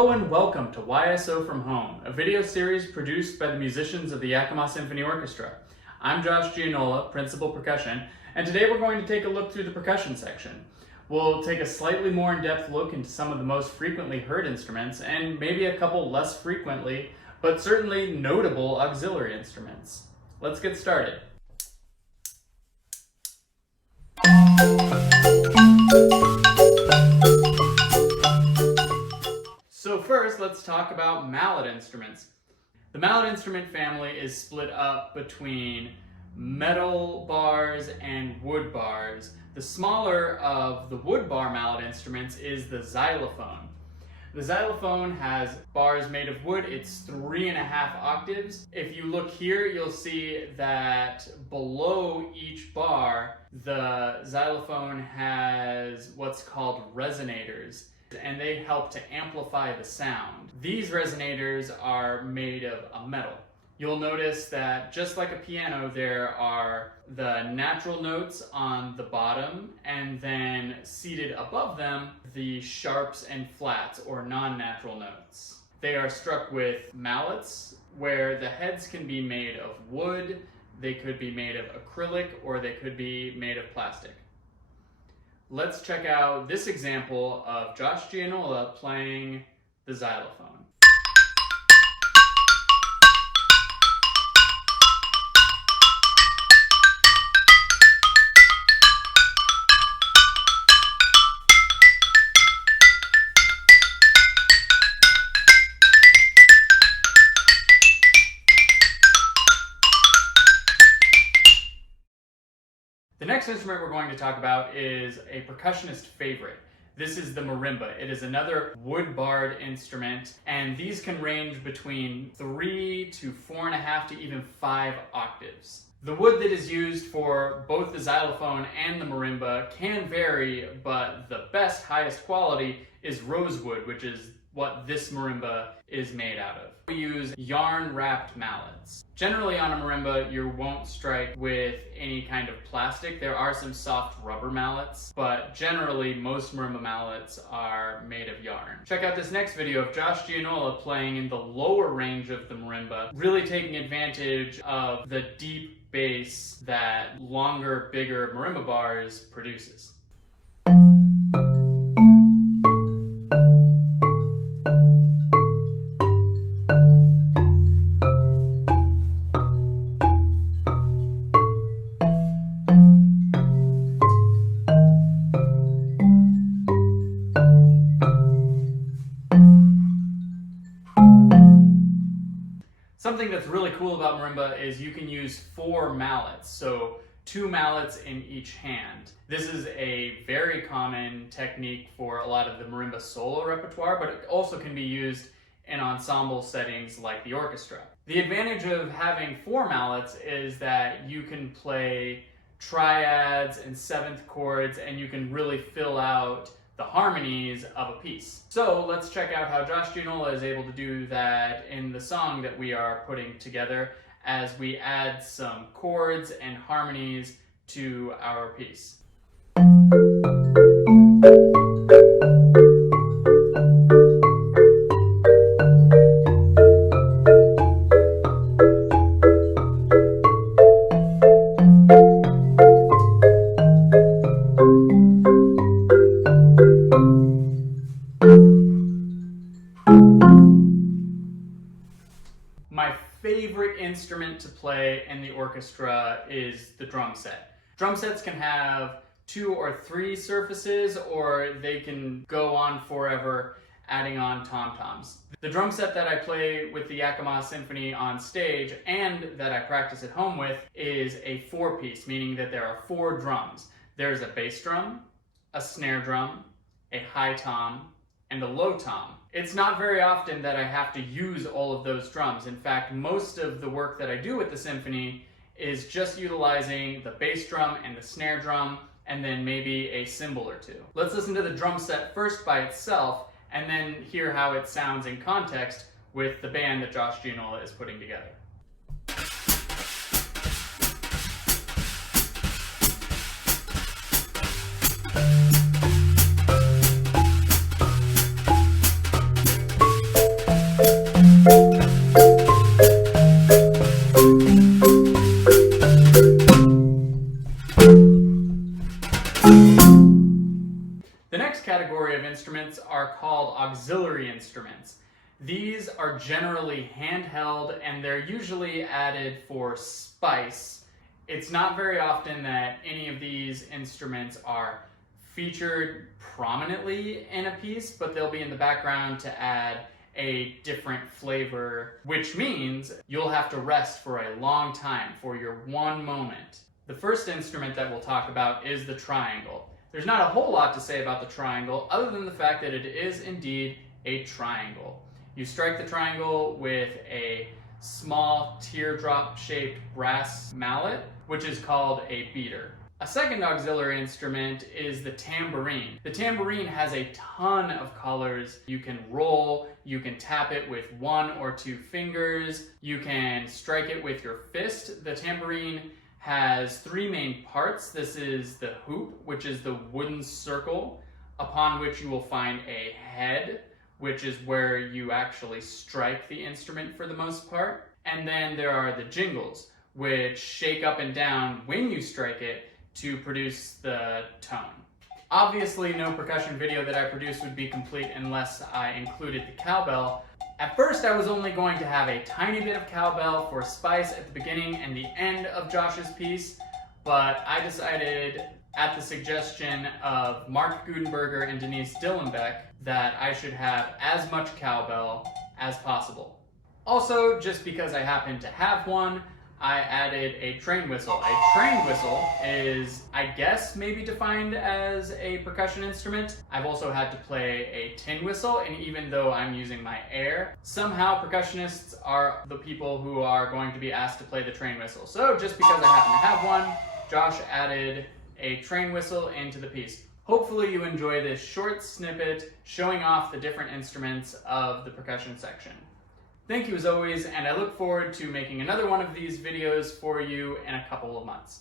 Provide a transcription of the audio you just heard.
Hello and welcome to YSO From Home, a video series produced by the musicians of the Yakima Symphony Orchestra. I'm Josh Gianola, Principal Percussion, and today we're going to take a look through the percussion section. We'll take a slightly more in-depth look into some of the most frequently heard instruments, and maybe a couple less frequently, but certainly notable auxiliary instruments. Let's get started. So first, let's talk about mallet instruments. The mallet instrument family is split up between metal bars and wood bars. The smaller of the wood bar mallet instruments is the xylophone. The xylophone has bars made of wood. It's 3.5 octaves. If you look here, you'll see that below each bar, the xylophone has what's called resonators, and they help to amplify the sound. These resonators are made of a metal. You'll notice that just like a piano, there are the natural notes on the bottom, and then seated above them, the sharps and flats, or non-natural notes. They are struck with mallets, where the heads can be made of wood, they could be made of acrylic, or they could be made of plastic. Let's check out this example of Josh Gianola playing the xylophone. The next instrument we're going to talk about is a percussionist favorite. This is the marimba. It is another wood-barred instrument, and these can range between 3 to 4.5 to even 5 octaves. The wood that is used for both the xylophone and the marimba can vary, but the best, highest quality is rosewood, which is what this marimba is made out of. We use yarn-wrapped mallets. Generally on a marimba, you won't strike with any kind of plastic. There are some soft rubber mallets, but generally most marimba mallets are made of yarn. Check out this next video of Josh Gianola playing in the lower range of the marimba, really taking advantage of the deep bass that longer, bigger marimba bars produces. Something that's really cool about marimba is you can use 4 mallets, so 2 mallets in each hand. This is a very common technique for a lot of the marimba solo repertoire, but it also can be used in ensemble settings like the orchestra. The advantage of having 4 mallets is that you can play triads and 7th chords, and you can really fill out the harmonies of a piece. So let's check out how Josh Gianola is able to do that in the song that we are putting together as we add some chords and harmonies to our piece. My favorite instrument to play in the orchestra is the drum set. Drum sets can have 2 or 3 surfaces, or they can go on forever adding on tom-toms. The drum set that I play with the Yakima Symphony on stage and that I practice at home with is a 4-piece, meaning that there are 4 drums. There's a bass drum, a snare drum, a high tom, and a low tom. It's not very often that I have to use all of those drums. In fact, most of the work that I do with the symphony is just utilizing the bass drum and the snare drum, and then maybe a cymbal or 2. Let's listen to the drum set first by itself, and then hear how it sounds in context with the band that Josh Gianola is putting together. instruments. These are generally handheld and they're usually added for spice. It's not very often that any of these instruments are featured prominently in a piece, but they'll be in the background to add a different flavor, which means you'll have to rest for a long time for your one moment. The first instrument that we'll talk about is the triangle. There's not a whole lot to say about the triangle other than the fact that it is indeed a triangle. You strike the triangle with a small teardrop-shaped brass mallet, which is called a beater. A second auxiliary instrument is the tambourine. The tambourine has a ton of colors. You can roll, you can tap it with 1 or 2 fingers, you can strike it with your fist. The tambourine has 3 main parts. This is the hoop, which is the wooden circle upon which you will find a head, which is where you actually strike the instrument for the most part. And then there are the jingles, which shake up and down when you strike it to produce the tone. Obviously, no percussion video that I produce would be complete unless I included the cowbell. At first, I was only going to have a tiny bit of cowbell for spice at the beginning and the end of Josh's piece, but I decided, at the suggestion of Mark Gutenberger and Denise Dillenbeck, that I should have as much cowbell as possible. Also, just because I happen to have one, I added a train whistle. A train whistle is, I guess, maybe defined as a percussion instrument. I've also had to play a tin whistle, and even though I'm using my air, somehow percussionists are the people who are going to be asked to play the train whistle. So just because I happen to have one, Josh added a train whistle into the piece. Hopefully you enjoy this short snippet showing off the different instruments of the percussion section. Thank you as always, and I look forward to making another one of these videos for you in a couple of months.